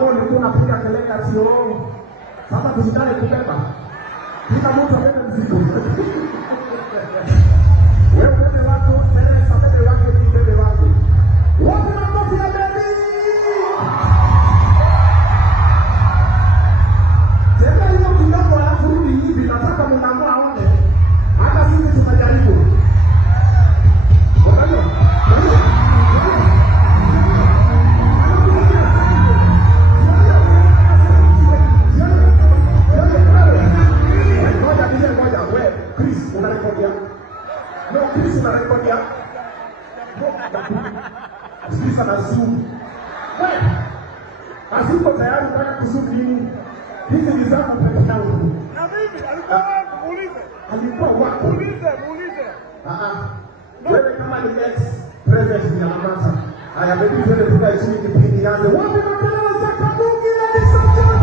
ambao ulikuwa unapiga kelele ati sasa tusikane kubeba. Kila mtu abebe mzigo. Wewe bebe wako, Teresa bebe wako, ni bebe wako. Wote makofi ya bebi. Tena hiyo kidogo alafu rudi hivi, nataka mnaamua aone. Hata sisi tunajaribu. Sisi na zoom. Asipo tayari nataka kuzoom nini? Hizi ni zako peke yangu. Na mimi alikuwa muulize. Alikuwa wako. Muulize. Wewe kama ni ex president ni anamata. Haya baby twende tukae chini kipindi yanze. Wapi makelele za Kabugi na Disappointment?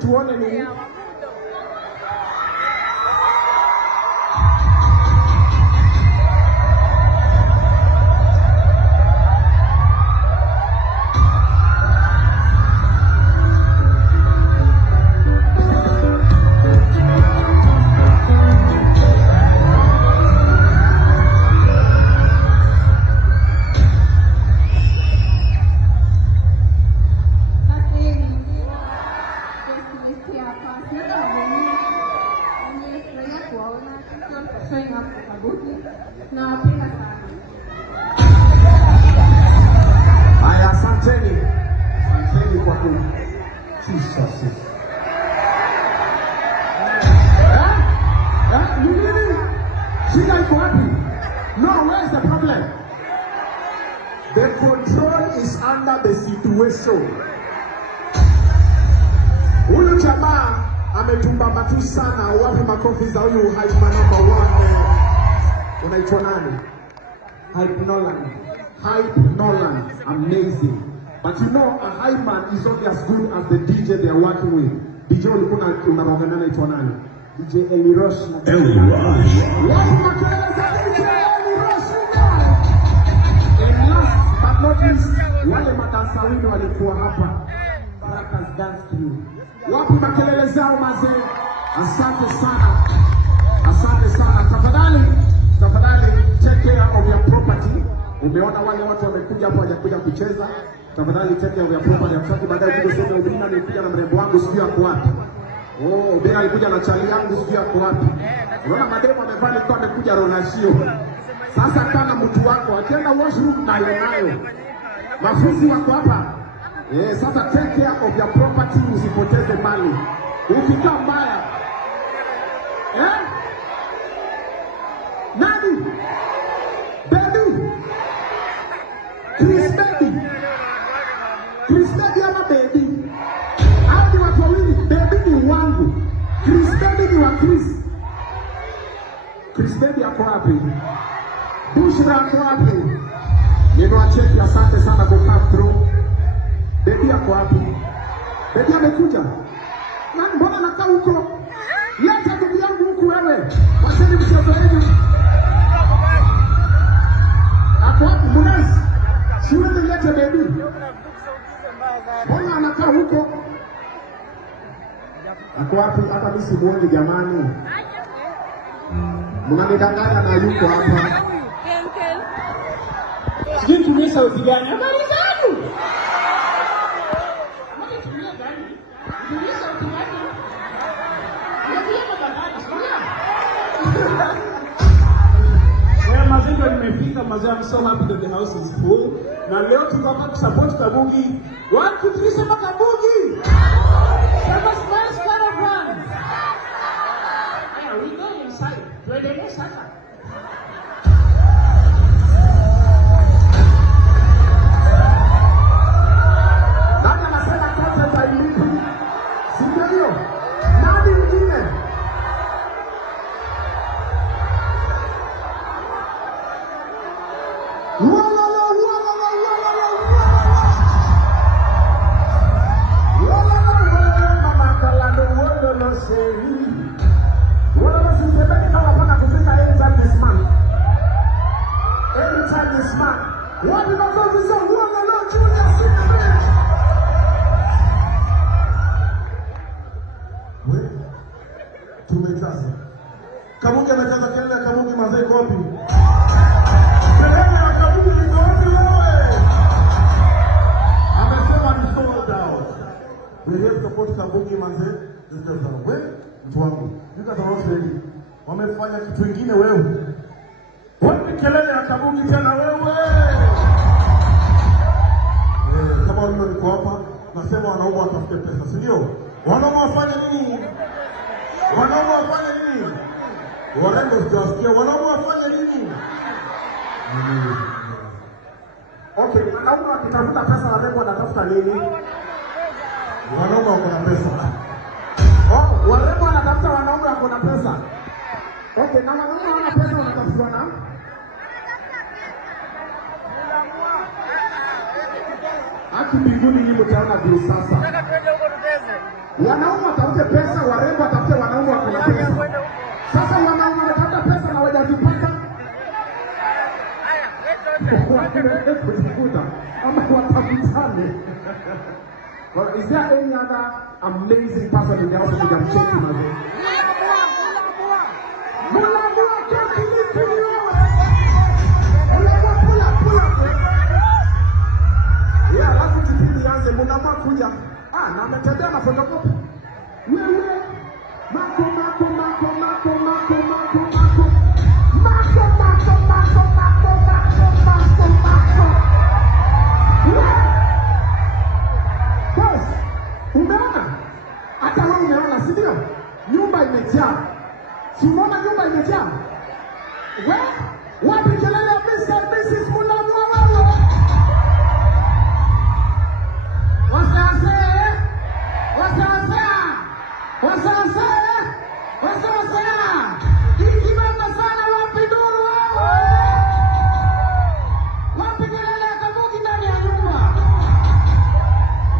Tuone nini? Asanteni kwa Jesus. Nini? Shida iko wapi? No, where is the problem? The control is under the situation. Huyu jamaa ametumbamba tu sana. Wapi makofi za huyu hype man number 1? Unaitwa nani? Hype Nolan. Amazing. But you know, a high man is only as good as the DJ they are working with. DJ ulikuwa unaongana naitwa nani? DJ Eli Rush. Eli Rush. Wapi makelele za DJ Eli Rush? And last but not least, wale madansawini walikuwa hapa. Baraka's Dance Crew. Wapi makelele zao mazee? Asante sana. Tafadhali take care of your property. Umeona wale watu wamekuja hapo hawajakuja kucheza. Tafadhali take care of your property. After baadaye kuja sema Obina alikuja na mrembo wangu sijui ako wapi. Obina alikuja na chali yangu sijui ako wapi. Unaona mademo amevaa kwa amekuja Ronashio. Sasa kama mtu wako akienda washroom na nayo. Mafuzi wako hapa. Sasa take care of your property, usipoteze mali. Ukikaa mbaya. Nani? Baby. Chris Baby ama Baby? Hao ni watu wawili. Baby ni wangu. Chris Baby ni wa Chris. Chris Baby ako wapi? Bushra ako wapi? Nimewacheki, asante sana kwa come through. Baby ako wapi? Baby amekuja. Nani mbona nakaa huko? Leta ndugu yangu huku wewe. Wacheni mchezo wenu. Ako wapi Munezi? Siwe nilete Baby. Mbona anakaa huko? Ako wapi? Hata mimi simuoni jamani. Mnanidanganya na yuko hapa. Sijui tumie sauti gani. Habari zenu? Tumie gani? Tumie sauti gani? Mazingo nimefika mazee, I'm so happy that the house is full. Na leo tuko hapa kusupport Kabugi. 1, 2, 3 sema Kabugi. Sema smile square of one. We go inside. Tuendelee sasa. Nani anasema content hailipi? Si ndio hiyo? Nani mwingine? Wala Kabugi anacheza kelele, Kabugi mazee iko wapi? Kelele ya Kabugi iko wapi wewe? Amesema ni sold out. We have to support Kabugi mazee. Ndio wewe mtu wangu. Nika sababu wamefanya kitu kingine wewe. Wapi kelele ya Kabugi tena wewe? Kama wao niko hapa nasema wanaume watafute pesa, si ndio? Wanaume wafanye nini? Wanaume wafanye nini? Warembo sijasikia wanaume wafanye nini? Okay, wanaume wakitafuta pesa warembo wanatafuta nini? Wanaume wako na pesa. Oh, warembo wanatafuta wanaume wako na pesa. Okay, na wanaume wana pesa wanatafuta na? Haki mbinguni ni mtaona vile sasa. Wanaume watafute pesa, warembo watafute wanaume wako na pesa. Sasa wanaume wanatafuta pesa na hawajazipata. Ama watafutane. Well, is there any other amazing person in the house who can check him again? Yeah, alafu kipindi yanze Munama kuja. Na ametembea na fotokopi. Wewe mako. Boss, umeona? Hata wewe umeona, si ndio? Nyumba imejaa. Si umeona nyumba imejaa? Wewe wapi kelele ya Mr. Mrs. Munama wewe? Wasasa. Ikibamba sana wapi duru wewe? Wapi kelele ya Kabugi ndani ya nyumba?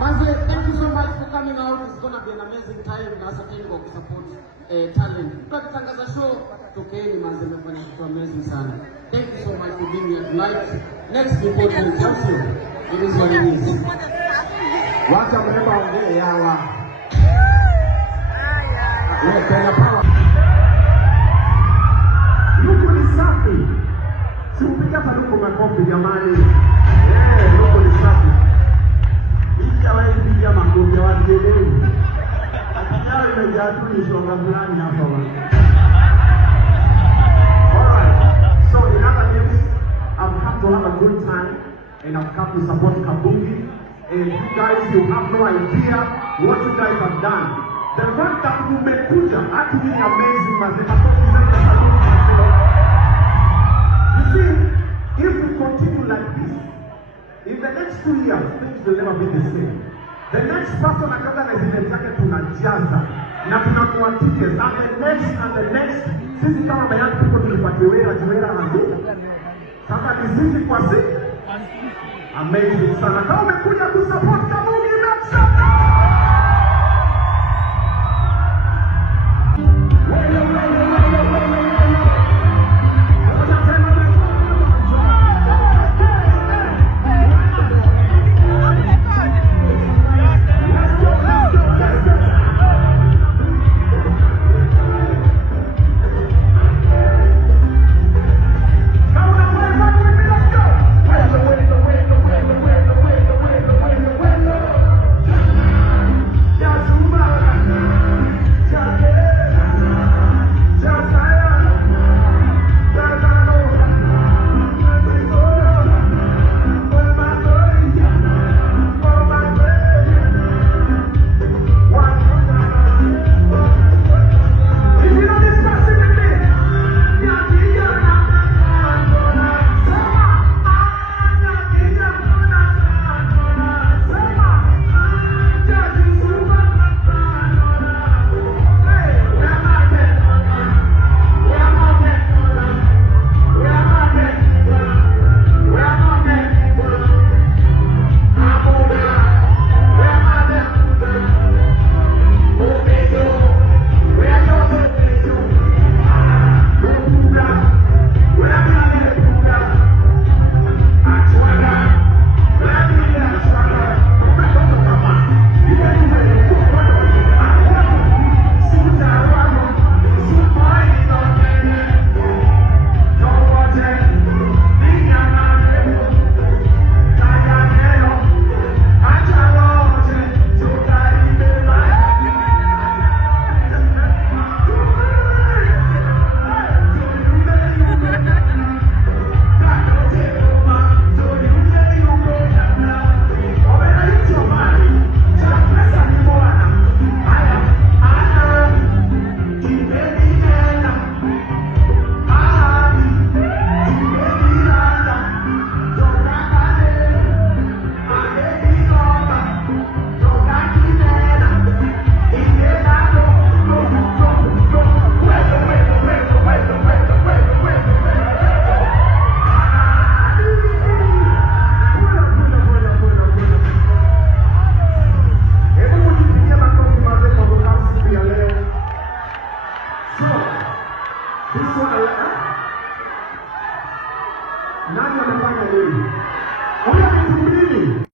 Manze, thank you so much for coming out. It's gonna be an amazing time. Na asante kwa kusupport talent. Tutatangaza show tokeni manze, mmefanya kitu amazing sana. Thank you so much for being here tonight. Next report will come to you. It is what it is. Wacha mremba ongee yawa. Wewe tena power. Luku ni safi. Siupiga paluku makofi jamani. Luku ni safi. Hii ya wewe ndio makofi ya watu leo. Akijao imejaa tu ni shonga fulani hapa bwana. Alright. So in other news, I've come to have a good time and I've come to support Kabugi. And you guys, you have no idea what you guys have done. The fact that you may put actually amazing, you see, if we continue like this, in the next 2 years, things will never be the same. The next person akada na zile zake tunajaza na tunakuwa tickets and the next sisi kama baadhi tuko tulipatiwa juera na ndio. Sasa ni sisi kwa sisi. Amazing sana. Kama umekuja kusupport